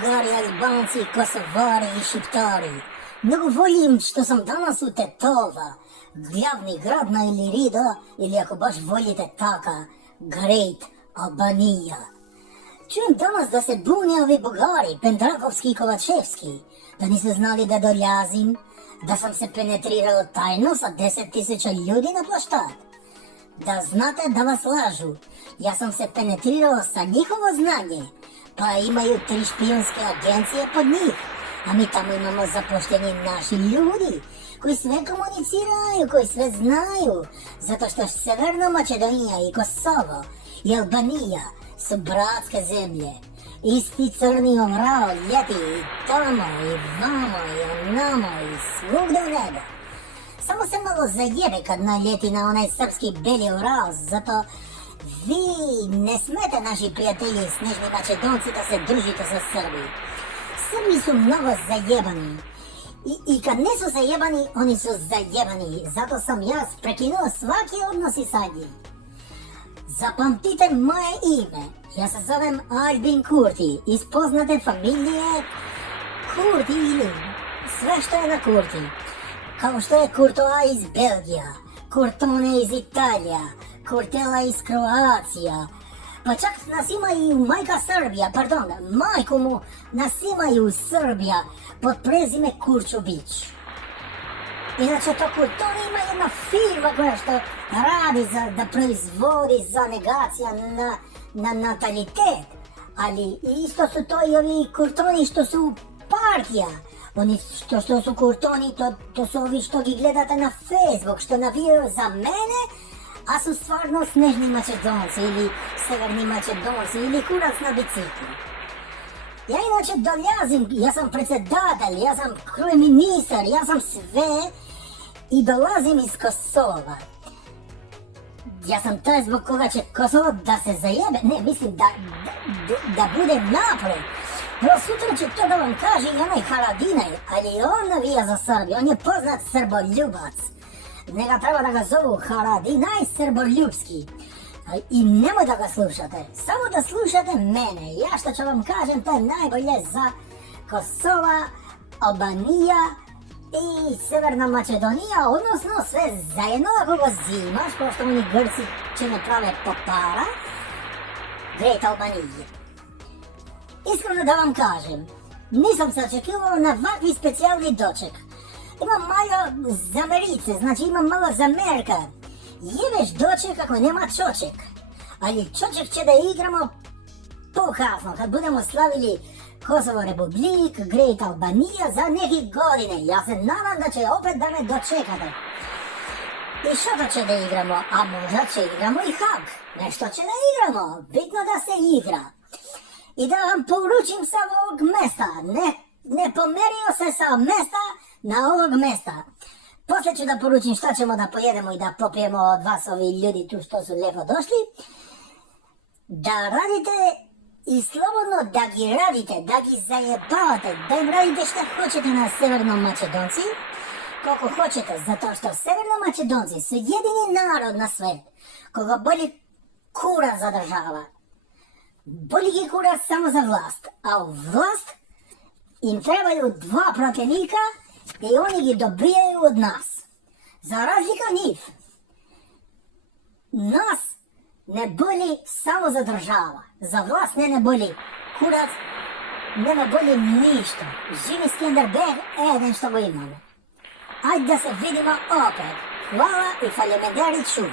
Bulgari, Albanci, Kosovari и Шиптари. Много волим, что съм danas u Tetova, glavni grad na Ilirida, ili ako baš volite taka, Great Albanija. Čujem danas da se bune ovi Bulgari, Pendrakovski i Kovačevski, da nisu znali da dolazim, da sam se penetrirao tajno sa 10.000 ljudi na plaštat. Da znate da vas lažu, ja sam se penetrirao sa njihovo znanje, pa imaju 3 špijunske agencije pod njih, a mi tamo imamo zapošteni naši ljudi, koji sve komuniciraju, koji sve znaju, zato što Severna Makedonija i Kosovo i Albanija su bratske zemlje. Isti crni ovrao ljeti i tamo i vamo i onamo i svugde u nebo. Samo se malo zajebe kad naljeti na onaj srpski beli ovrao, zato vi ne smete naši prijatelji snežni Makedonci da se družite sa Srbi. Srbi su mnogo zajebani. I kad nisu zajebani, oni su zajebani. Zato sam ja prekinuo svaki odnos i sa njim. Zapamtite moje ime. Ja se zovem Albin Kurti. Iz poznate familije Kurti ili sve što je na Kurti. Kao što je Courtois iz Belgija, Courtone iz Italija, Kurtela iz Kroacija. Pa čak nas ima i majka Srbija, majku mu nas imaju Srbija pod prezime Kurčubić. Inače to Kurtone ima jedna firma koja što radi da proizvodi za negacija na natalitet. Ali isto su to i ovi Kurtoni što su partija. Oni što su Kurtoni, to su ovi što gi gledate na Facebook, što navijaju za mene, a su stvarno snežni Makedonci ili severni Makedonci ili kurac na biciklu. Ja inače dolazim, ja sam predsjedatelj, ja sam kroj ministar, ja sam sve i dolazim iz Kosova. Ja sam taj zbog koga će Kosovo da se zajebe, ne, mislim da bude napred. Prvo sutra će to da vam kaže i onaj Haradinaj, ali on navija za Srbiju, on je poznat srboljubac. Njega treba da ga zovu Haradinaj Srboljubski. I nemoj da ga slušate, samo da slušate mene. Ja što ću vam kažem, to je najbolje za Kosova, Albanija i Severna Makedonija, odnosno sve zajedno ako ga zimaš, pošto oni Grci će ne prave popara, Great Albanije. Iskreno da vam kažem, nisam se očekivao na ovakvi specijalni doček. Imam malo zamerice, znači imam malo zamerka. Jebeš doček ako nema čoček. Ali čoček će da igramo pokazno, kad budemo slavili Kosovo Republik, Great Albanija za nekih godine. Ja se nadam da će opet da me dočekate. I što to će da igramo? A možda će igramo i hak. Nešto će da igramo, bitno da se igra. I da vam poručim sa ovog mesta, ne pomerio se sa mesta na ovog mesta. Poslije ću da poručim šta ćemo da pojedemo i da popijemo od vas ovi ljudi tu što su lijepo došli. Da radite i slobodno da gi radite, da gi zajebavate, da im radite šta hoćete na Severnom Makedonci, koliko hoćete, zato što Severno Makedonci su jedini narod na svijet koga bolji kura zadržava. Boli gi kura samo za vlast, a u vlast im trebaju 2 protivnika i oni gi dobijaju od nas. Za razlika njih, nas ne boli samo zadržava. Za vlast ne boli kurac, ne boli ništa. Živi Skenderbeg, jedan što go imamo. Ajde da se vidimo opet. Hvala i faljemederi ču.